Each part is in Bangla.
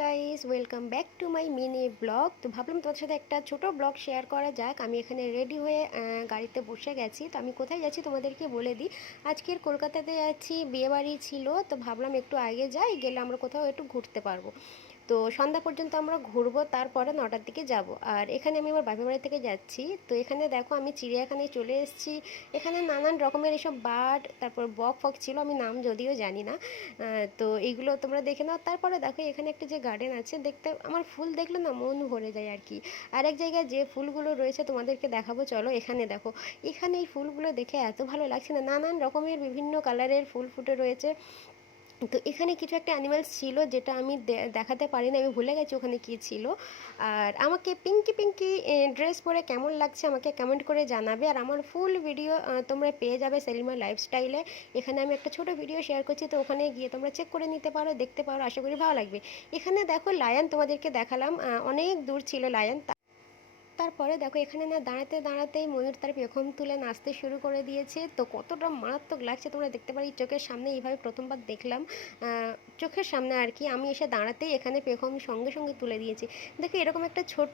Guys, welcome back to my mini blog. তো ভাবলাম তোমাদের সাথে একটা ছোট ব্লগ শেয়ার করা যাক। আমি এখানে রেডি হয়ে গাড়িতে বসে গেছি। তো আমি কোথায় যাচ্ছি তোমাদেরকে বলে দিই। আজকের কলকাতাতে যাচ্ছি, বিয়েবাড়ি ছিল, তো ভাবলাম একটু আগে যাই, গেলে আমরা কোথাও একটু ঘুরতে পারবো। তো সন্ধ্যা পর্যন্ত আমরা ঘুরবো, তারপরে 9টার দিকে যাব। আর এখানে আমি আমার বাপের বাড়ি থেকে যাচ্ছি। তো এখানে দেখো আমি চিড়িয়াখানায় চলে এসেছি। এখানে নানান রকমের এসব বার্ড, তারপর বক ফক ছিল, আমি নাম যদিও জানি না। তো এইগুলো তোমরা দেখে নাও। তারপরে দেখো এখানে একটা যে গার্ডেন আছে, দেখতে আমার ফুল দেখলে না মন ভরে যায় আর কি। আর এক জায়গায় যে ফুলগুলো রয়েছে তোমাদেরকে দেখাবো, চলো। এখানে দেখো, এখানে এই ফুলগুলো দেখে এত ভালো লাগছে না, নানান রকমের বিভিন্ন কালারের ফুল ফুটে রয়েছে। তো এখানে কিছু একটা অ্যানিমালস ছিল, যেটা আমি দেখাতে পারি না, আমি ভুলে গেছি ওখানে কী ছিল। আর আমাকে পিঙ্কি পিঙ্কি ড্রেস পরে কেমন লাগছে আমাকে কমেন্ট করে জানাবে। আর আমার ফুল ভিডিও তোমরা পেয়ে যাবে সেলিমা লাইফস্টাইলে। এখানে আমি একটা ছোট ভিডিও শেয়ার করছি, তো ওখানে গিয়ে তোমরা চেক করে নিতে পারো, দেখতে পারো, আশা করি ভালো লাগবে। এখানে দেখো লায়ন তোমাদেরকে দেখালাম, অনেক দূর ছিল লায়ন। তারপরে দেখো এখানে না দাঁড়াতে দাঁড়াতেই ময়ূর তার পেখম তুলে নাচতে শুরু করে দিয়েছে। তো কতটা মারাত্মক লাগছে তোমরা দেখতে পারি, চোখের সামনে এইভাবে প্রথমবার দেখলাম। চোখের সামনে আর কি, আমি এসে দাঁড়াতেই এখানে পেখম সঙ্গে সঙ্গে তুলে দিয়েছি। দেখো এরকম একটা ছোট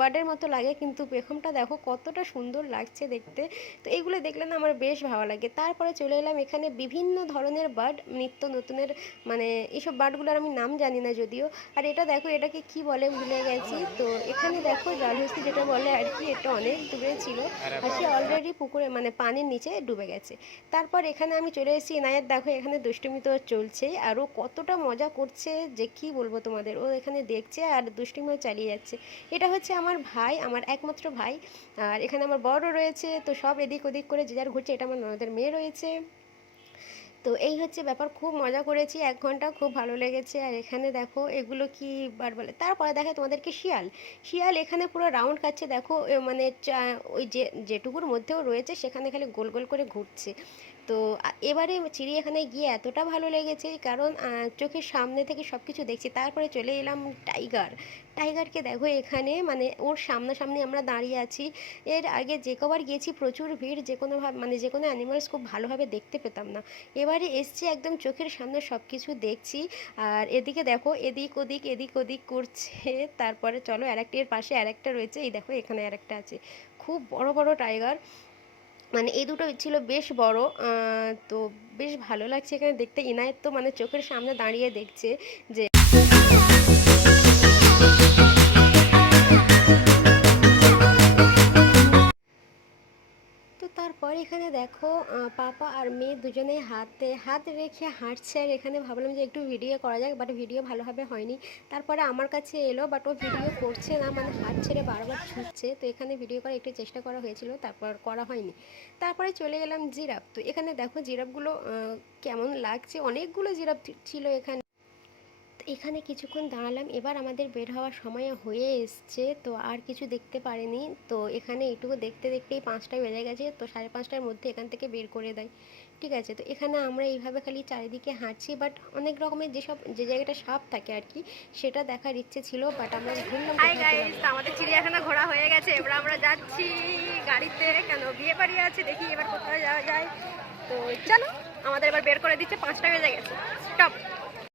বার্ডের মতো লাগে, কিন্তু পেখমটা দেখো কতটা সুন্দর লাগছে দেখতে। তো এইগুলো দেখলে না আমার বেশ ভালো লাগে। তারপরে চলে এলাম এখানে বিভিন্ন ধরনের বার্ড, নিত্য নতুনের, মানে এইসব বার্ডগুলোর আমি নাম জানি না যদিও। আর এটা দেখো, এটাকে কি বলে ভুলে গেছি। তো এখানে দেখো জলহস্তি যেটা বলে আর কি, এটা অনেক দূরে ছিল, আর সে অলরেডি পুকুরে মানে পানির নিচে ডুবে গেছে। তারপর এখানে আমি চলে এসেছি ইনায়েত, দেখো এখানে দুষ্টুমি তো চলছে, আর ও কতটা মজা করছে যে কি বলবো তোমাদের। ও এখানে দেখছে আর দুষ্টুমিও চালিয়ে যাচ্ছে। এটা হচ্ছে আমার ভাই, আমার একমাত্র ভাই। আর এখানে আমার বড় রয়েছে, তো সব এদিক ওদিক করে যে যার ঘুরছে। এটা আমার ননদের মেয়ে রয়েছে। তো এই হচ্ছে ব্যাপার, খুব মজা করেছি 1 ঘন্টা, খুব ভালো লেগেছে। আর এখানে দেখো এগুলো কি বার বলে। তারপরে দেখে তোমাদেরকে শিয়াল। শিয়াল এখানে পুরো রাউন্ড খাচ্ছে, দেখো মানে ওই যে যেটুকুর মধ্যেও রয়েছে সেখানে খালি গোল গোল করে ঘুরছে। তো এবারে চিড়িয়াখানায় গিয়ে এতটা ভালো লেগেছে, কারণ চোখের সামনে থেকে সব কিছু দেখছি। তারপরে চলে এলাম টাইগার। টাইগারকে দেখো এখানে, মানে ওর সামনাসামনি আমরা দাঁড়িয়ে আছি। এর আগে যে কবার গিয়েছি প্রচুর ভিড়, যে কোনোভাবে মানে যে কোনো অ্যানিমালস খুব ভালোভাবে দেখতে পেতাম না। এবারে এসছি একদম চোখের সামনে সব কিছু দেখছি। আর এদিকে দেখো এদিক ওদিক এদিক ওদিক করছে। তারপরে চলো এর পাশে আরেকটা রয়েছে, এই দেখো এখানে আরেকটা আছে, খুব বড় বড় টাইগার। মানে এই দুটো ছিল বেশ বড়। তো বেশ ভালো লাগছে এখানে দেখতে। ইনায়েত তো মানে চোখের সামনে দাঁড়িয়ে দেখছে যে। তো তারপর এখানে দেখো পাপা আর মেয়ে দুজনেই হাতে হাত রেখে হাঁটছে। আর এখানে ভাবলাম যে একটু ভিডিও করা যাক, বাট ভিডিও ভালোভাবে হয়নি। তারপরে আমার কাছে এলো, বাট ও ভিডিও করছে না, মানে হাত ছেড়ে বারবার ছুটছে। তো এখানে ভিডিও করার একটু চেষ্টা করা হয়েছিল, তারপর করা হয়নি। তারপরে চলে গেলাম জিরাফ। তো এখানে দেখো জিরাফগুলো কেমন লাগছে, অনেকগুলো জিরাফ ছিল এখানে। এখানে কিছুক্ষণ দাঁড়ালাম, এবার আমাদের বের হওয়ার সময় হয়ে এসছে, তো আর কিছু দেখতে পারিনি। তো এখানে এইটুকু দেখতে দেখতেই 5টা বেজে গেছে, তো 5:30টার মধ্যে এখান থেকে বের করে দেয়। ঠিক আছে, তো এখানে আমরা এইভাবে খালি চারিদিকে হাঁটছি, বাট অনেক রকমের যে জায়গাটা সাপ থাকে আর কি, সেটা দেখার ইচ্ছে ছিল, বাট আমরা ঘুরলাম। হাই গাইস, আমাদের চিড়িয়াখানা ঘোরা হয়ে গেছে, এবার আমরা যাচ্ছি গাড়িতে, কেন বিয়ে বাড়ি আছে, দেখি এবার কোথায় যাওয়া যায়। তো চলো, আমাদের এবার বের করে দিচ্ছে, 5টা বেজে গেছে, স্টপ।